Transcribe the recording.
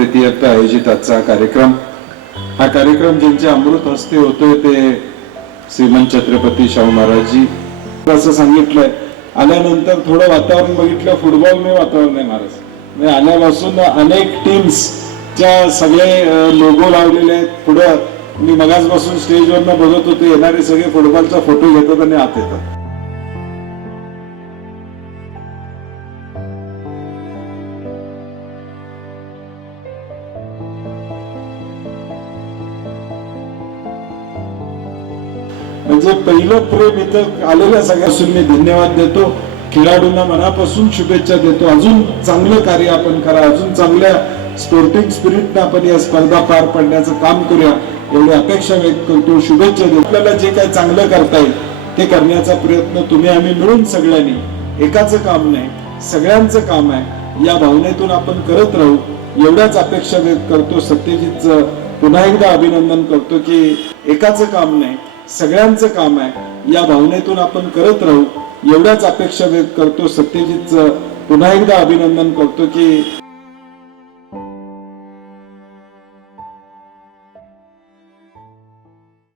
प्रीतीयर्थ आयोजित आजचा कार्यक्रम. हा कार्यक्रम ज्यांच्या अमृत हस्ते होतोय ते श्रीमंत छत्रपती शाहू महाराजजी. असं सांगितलंय. आल्यानंतर थोडं वातावरण बघितलं फुटबॉल मी वातावरण आहे महाराज. म्हणजे आल्यापासून अनेक टीम्सच्या सगळे लोगो लावलेले आहेत. पुढं मी मगाचपासून स्टेजवरनं बघत होते येणारे सगळे फुटबॉलचा फोटो घेतात आणि आत येतात. म्हणजे पहिलं प्रेम इथं आलेल्या सगळ्यासून मी धन्यवाद देतो. खेळाडूंना मनापासून शुभेच्छा देतो. अजून चांगलं कार्य आपण करा. अजून चांगल्या स्पोर्टिंग स्पिरिटनं आपण या स्पर्धा पार पाडण्याचं काम करूया. एवढी अपेक्षा व्यक्त करतो. शुभेच्छा देतो. आपल्याला जे काही चांगलं करता येईल ते करण्याचा प्रयत्न तुम्ही आम्ही मिळून सगळ्यांनी. एकाचं काम नाही सगळ्यांचं काम आहे. या भावनेतून आपण करत राहू. एवढ्याच अपेक्षा व्यक्त करतो. सत्यजितचं पुन्हा एकदा अभिनंदन करतो की एकाचं काम नाही सगळ्यांचं काम आहे. या भावनेतून आपण करत राहू. एवढ्याच अपेक्षा व्यक्त करतो सत्यजितचं. पुन्हा एकदा अभिनंदन करतो की